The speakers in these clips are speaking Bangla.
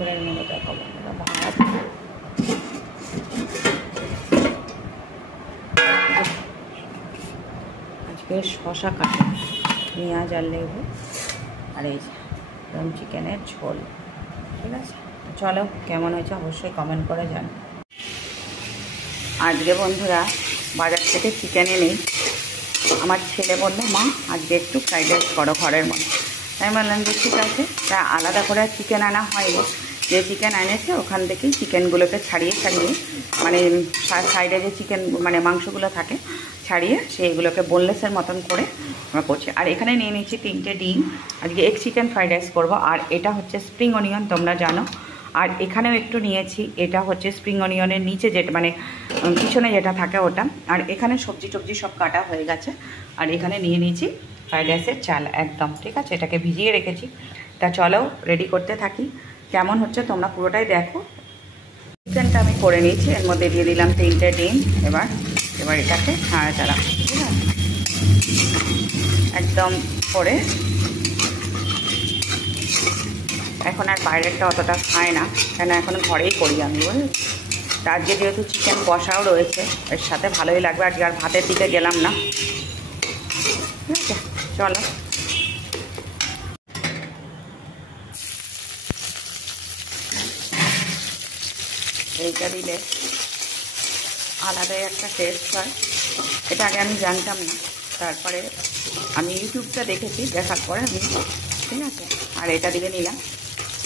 দুপুরের মেনু দেখাবো। ভাত, আজকে শশা কাটা, পেঁয়াজ আর লেবু, আর এই যে চিকেনের ঝোল। ঠিক আছে, চলো কেমন হয়েছে অবশ্যই কমেন্ট করে জানো। আজকে বন্ধুরা বাজার থেকে চিকেন এনেই আমার ছেলে বললো, মা আজকে একটু ফ্রাইড রাইস করো ঘরের মধ্যে। আমি বললাম যে ঠিক আছে। তা আলাদা করে চিকেন আনা হয়নি, যে চিকেন এনেছে ওখান থেকেই চিকেনগুলোকে ছাড়িয়ে মানে সাইডে যে চিকেন মানে মাংসগুলো থাকে ছাড়িয়ে সেইগুলোকে বোনলেসের মতন করে আমরা করছি। আর এখানে নিয়ে নিচ্ছি 3টে ডিম, আজকে এগ চিকেন ফ্রাইড রাইস করবো। আর এটা হচ্ছে স্প্রিং অনিয়ন, তোমরা জানো। আর এখানেও একটু নিয়েছি, এটা হচ্ছে স্প্রিং অনিয়নের নিচে যেটা মানে পিছনে যেটা থাকে ওটা। আর এখানে সবজি টবজি সব কাটা হয়ে গেছে। আর এখানে নিয়ে নিয়েছি ফ্রাইড রাইসের চাল একদম, ঠিক আছে, এটাকে ভিজিয়ে রেখেছি। তা চলো রেডি করতে থাকি, কেমন হচ্ছে তোমরা পুরোটাই দেখো। চিকেনটা আমি করে নিয়েছি, এর মধ্যে দিয়ে দিলাম 3টে ডিম। এবার এটাকে নাড়াচাড়া, ঠিক আছে, একদম করে। এখন আর বাইরেরটা অতটা খায় না, কেন এখন ঘরেই করি আমি, বুঝলি। আজকে যেহেতু চিকেন কষাও রয়েছে এর সাথে ভালোই লাগবে। আজকে আর ভাতের দিকে গেলাম না, ঠিক আছে। চলো এইটা দিলে আলাদাই একটা টেস্ট হয়, এটা আগে আমি জানতাম না। তারপরে আমি ইউটিউবটা দেখেছি, দেখার পরে আমি, ঠিক আছে। আর এটা দিয়ে নিলাম,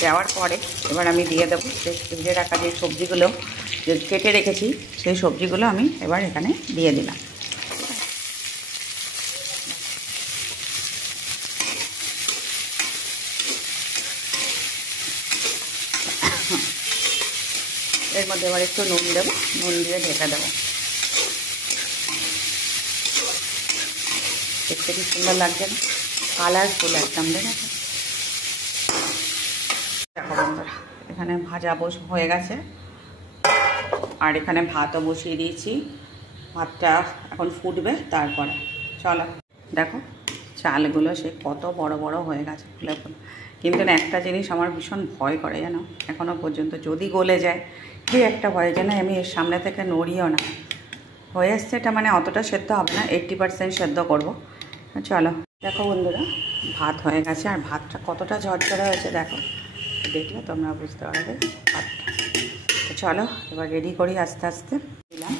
দেওয়ার পরে এবার আমি দিয়ে দেবো ভেজে রাখা যে সবজিগুলো যে কেটে রেখেছি, সেই সবজিগুলো আমি এবার এখানে দিয়ে দিলাম। এর মধ্যে এবার একটু নুন দেবো, নুন দিয়ে ঢেকে দেবো। দেখতে কি সুন্দর লাগছে না, কালারফুল একদম, ঠিক আছে। দেখো বন্ধুরা, এখানে ভাজা হয়ে গেছে। আর এখানে ভাতও বসিয়ে দিয়েছি, ভাতটা এখন ফুটবে। তারপরে চলো দেখো চালগুলো সে কত বড় বড় হয়ে গেছে, ফুলে ফুলে। কিন্তু না একটা জিনিস আমার ভীষণ ভয় করে জানো, এখনও পর্যন্ত যদি গলে যায়, কি একটা ভয় যেন আমি এর সামনে থেকে নড়িও না। হয়ে আসছে এটা, মানে অতটা সেদ্ধ হবে না, 80% সেদ্ধ করব। চলো দেখো বন্ধুরা, ভাত হয়ে গেছে। আর ভাতটা কতটা ঝরঝরে হয়েছে দেখো, দেখলে তোমরা বুঝতে পারবে ভাতটা। তো চলো এবার রেডি করি আস্তে আস্তে দিলাম।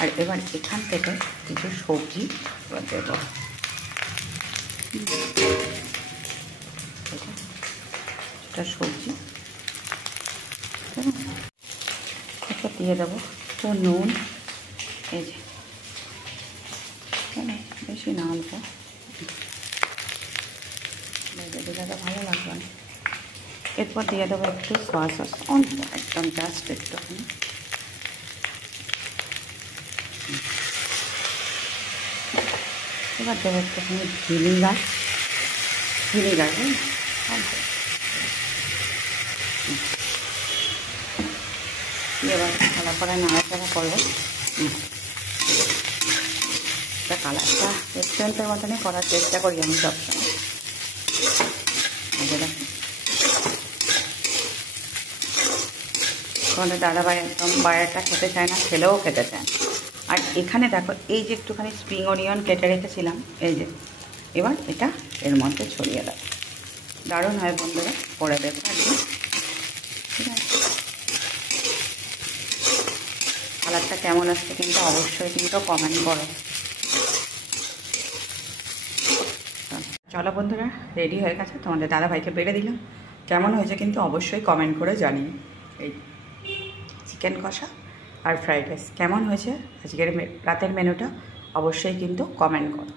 আর এবার এখান থেকে কিছু সবজি এবার দেবো, এটা সবজি এটা দিয়ে দেবো। তো নুন, এই যে বেশি না, অল্প দিলে তো ভালো লাগবে না। এরপর দিয়ে দেবো একটু সয়া সস, অল্প একদম জাস্ট একটুখানি। এবার দেবো একটুখানি ভিনিগার, অল্প। এবার ভালো করে নাড়াচাড়া করবো। এটা কালারটা রেস্টুরেন্টের মতনই করার চেষ্টা করি আমি সবসময়। তোমাদের দাদাভাই একদম বাইরেটা খেতে চায় না, খেলেও খেতে চায় না। আর এখানে দেখো এই যে একটুখানি স্প্রিং অনিয়ন কেটে রেখেছিলাম, এই যে এবার এটা এর মধ্যে ছড়িয়ে দেবো। দারুণ হয় বন্ধুরা, করে দেখো একদম, ঠিক আছে। কালারটা কেমন আসছে কিন্তু অবশ্যই কিন্তু কমেন্ট করো। চলো বন্ধুরা, রেডি হয়ে গেছে, তোমাদের দাদাভাইকে বেড়ে দিলাম। কেমন হয়েছে কিন্তু অবশ্যই কমেন্ট করে জানিয়ে। এই চিকেন কষা আর ফ্রাইড রাইস কেমন হয়েছে আজকের রাতের মেনুটা অবশ্যই কিন্তু কমেন্ট করো।